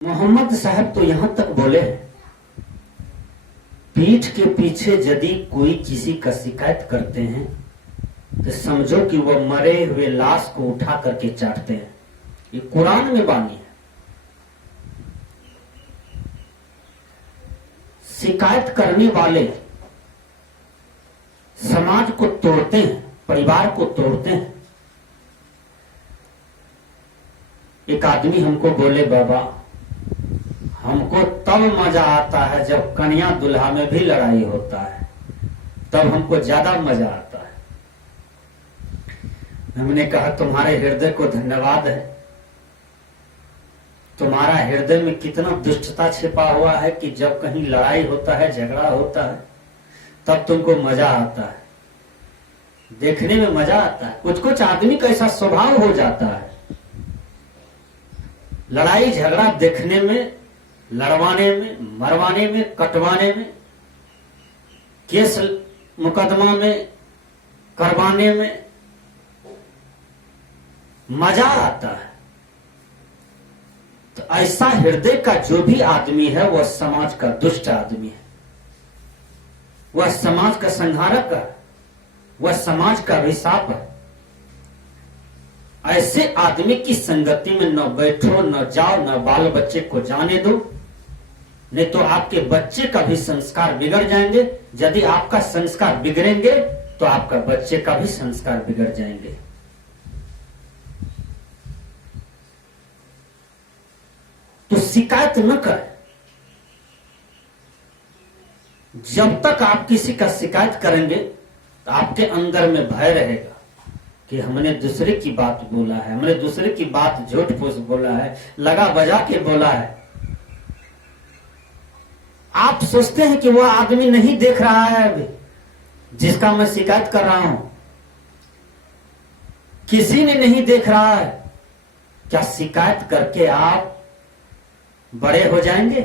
मोहम्मद साहब तो यहां तक बोले पीठ के पीछे यदि कोई किसी का शिकायत करते हैं तो समझो कि वह मरे हुए लाश को उठा करके चाटते हैं। ये कुरान में बानी है। शिकायत करने वाले समाज को तोड़ते हैं, परिवार को तोड़ते हैं। एक आदमी हमको बोले, बाबा हमको तब मजा आता है जब कन्या दुल्हा में भी लड़ाई होता है, तब हमको ज्यादा मजा आता है। हमने कहा तुम्हारे हृदय को धन्यवाद है। तुम्हारा हृदय में कितना दुष्टता छिपा हुआ है कि जब कहीं लड़ाई होता है, झगड़ा होता है, तब तुमको मजा आता है, देखने में मजा आता है। कुछ कुछ आदमी का ऐसा स्वभाव हो जाता है, लड़ाई झगड़ा देखने में, लड़वाने में, मरवाने में, कटवाने में, केस मुकदमा में करवाने में मजा आता है। तो ऐसा हृदय का जो भी आदमी है वह समाज का दुष्ट आदमी है, वह समाज का संहारक है, वह समाज का अभिशाप है। ऐसे आदमी की संगति में न बैठो, न जाओ, न बाल बच्चे को जाने दो, नहीं तो आपके बच्चे का भी संस्कार बिगड़ जाएंगे। यदि आपका संस्कार बिगड़ेंगे तो आपका बच्चे का भी संस्कार बिगड़ जाएंगे। तो शिकायत न कर। जब तक आप किसी का शिकायत करेंगे तो आपके अंदर में भय रहेगा कि हमने दूसरे की बात बोला है, हमने दूसरे की बात झूठ फूस बोला है, लगा बजा के बोला है। आप सोचते हैं कि वह आदमी नहीं देख रहा है अभी जिसका मैं शिकायत कर रहा हूं, किसी ने नहीं देख रहा है। क्या शिकायत करके आप बड़े हो जाएंगे?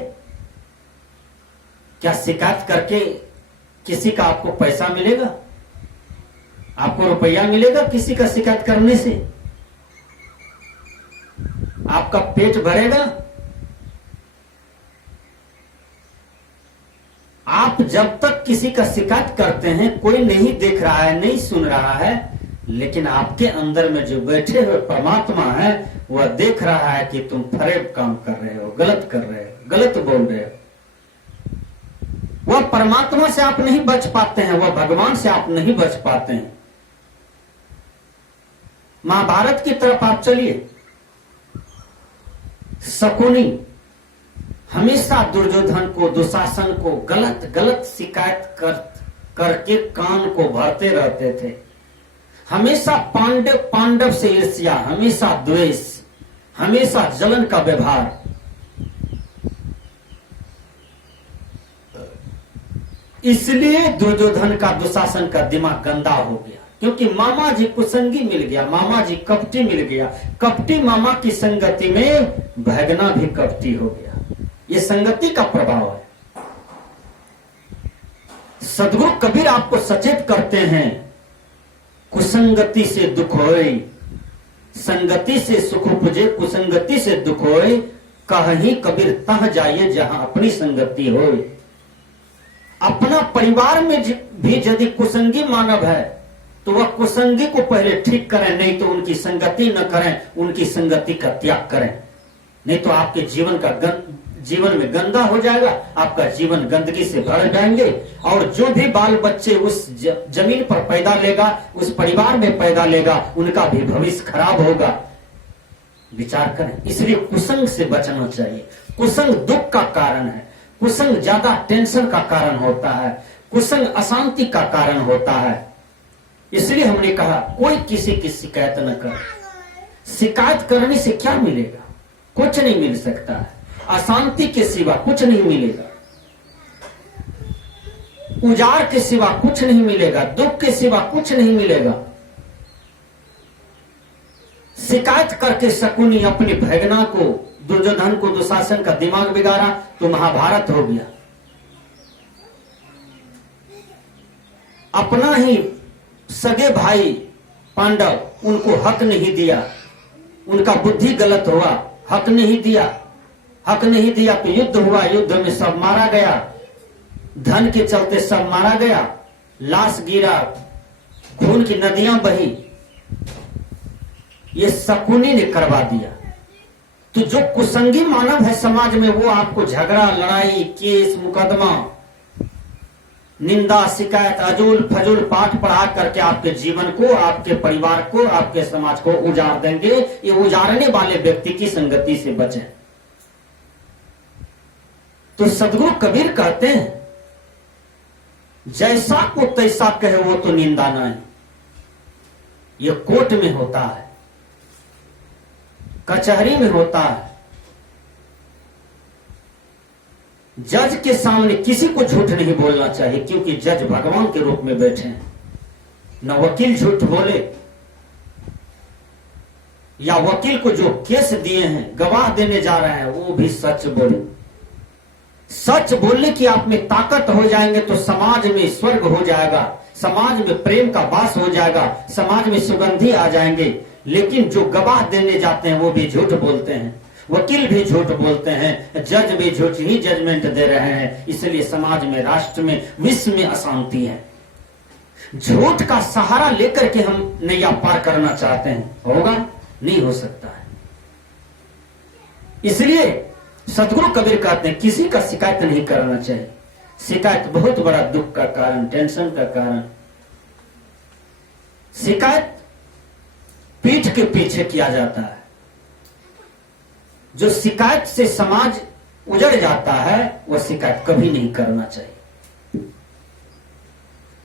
क्या शिकायत करके किसी का आपको पैसा मिलेगा, आपको रुपया मिलेगा किसी का शिकायत करने से? आपका पेट भरेगा? आप जब तक किसी का शिकायत करते हैं, कोई नहीं देख रहा है, नहीं सुन रहा है, लेकिन आपके अंदर में जो बैठे हुए परमात्मा है वह देख रहा है कि तुम फरेब काम कर रहे हो, गलत कर रहे हो, गलत बोल रहे हो। वह परमात्मा से आप नहीं बच पाते हैं, वह भगवान से आप नहीं बच पाते हैं। महाभारत की तरफ आप चलिए। शकुनी हमेशा दुर्योधन को, दुशासन को गलत गलत शिकायत करके कान को भरते रहते थे। हमेशा पांडव से ईर्ष्या, हमेशा द्वेष, हमेशा जलन का व्यवहार। इसलिए दुर्योधन का, दुशासन का दिमाग गंदा हो गया, क्योंकि मामा जी कुसंगी मिल गया, मामा जी कपटी मिल गया। कपटी मामा की संगति में भगना भी कपटी हो गया। ये संगति का प्रभाव है। सदगुरु कबीर आपको सचेत करते हैं, कुसंगति से दुख होए, संगति से सुख उपजे, कुसंगति से दुख होए, कहीं कबीर तह जाइए जहां अपनी संगति होए। अपना परिवार में भी यदि कुसंगी मानव है तो वह कुसंगी को पहले ठीक करें, नहीं तो उनकी संगति न करें, उनकी संगति का त्याग करें। नहीं तो आपके जीवन में गंदा हो जाएगा, आपका जीवन गंदगी से भर जाएंगे। और जो भी बाल बच्चे उस जमीन पर पैदा लेगा, उस परिवार में पैदा लेगा, उनका भी भविष्य खराब होगा। विचार करें। इसलिए कुसंग से बचना चाहिए। कुसंग दुख का कारण है, कुसंग ज्यादा टेंशन का कारण होता है, कुसंग अशांति का कारण होता है। इसलिए हमने कहा कोई किसी की शिकायत न करे। शिकायत करने से क्या मिलेगा? कुछ नहीं मिल सकता है। अशांति के सिवा कुछ नहीं मिलेगा, उजाड़ के सिवा कुछ नहीं मिलेगा, दुख के सिवा कुछ नहीं मिलेगा। शिकायत करके शकुनी अपनी भगना को, दुर्योधन को, दुशासन का दिमाग बिगाड़ा तो महाभारत हो गया। अपना ही सगे भाई पांडव, उनको हक नहीं दिया, उनका बुद्धि गलत हुआ, हक नहीं दिया। हक नहीं दिया तो युद्ध हुआ, युद्ध में सब मारा गया, धन के चलते सब मारा गया, लाश गिरा, खून की नदियां बही, ये शकुनी ने करवा दिया। तो जो कुसंगी मानव है समाज में, वो आपको झगड़ा, लड़ाई, केस, मुकदमा, निंदा, शिकायत, अजूल फजूल पाठ पढ़ा करके आपके जीवन को, आपके परिवार को, आपके समाज को उजाड़ देंगे। ये उजाड़ने वाले व्यक्ति की संगति से बचें। तो सदगुरु कबीर कहते हैं, जैसा को तैसा कहे वो तो निंदा नहीं। ये कोर्ट में होता है, कचहरी में होता है, जज के सामने किसी को झूठ नहीं बोलना चाहिए, क्योंकि जज भगवान के रूप में बैठे हैं। न वकील झूठ बोले, या वकील को जो केस दिए हैं, गवाह देने जा रहे हैं, वो भी सच बोले। सच बोलने की आप में ताकत हो जाएंगे तो समाज में स्वर्ग हो जाएगा, समाज में प्रेम का वास हो जाएगा, समाज में सुगंधी आ जाएंगे। लेकिन जो गवाह देने जाते हैं वो भी झूठ बोलते हैं, वकील भी झूठ बोलते हैं, जज भी झूठ ही जजमेंट दे रहे हैं। इसलिए समाज में, राष्ट्र में, विश्व में अशांति है। झूठ का सहारा लेकर के हम नैया पार करना चाहते हैं, होगा? नहीं हो सकता है। इसलिए सदगुरु कबीर कहते हैं, किसी का शिकायत नहीं करना चाहिए। शिकायत बहुत बड़ा दुख का कारण, टेंशन का कारण। शिकायत पीठ के पीछे किया जाता है। जो शिकायत से समाज उजड़ जाता है, वह शिकायत कभी नहीं करना चाहिए।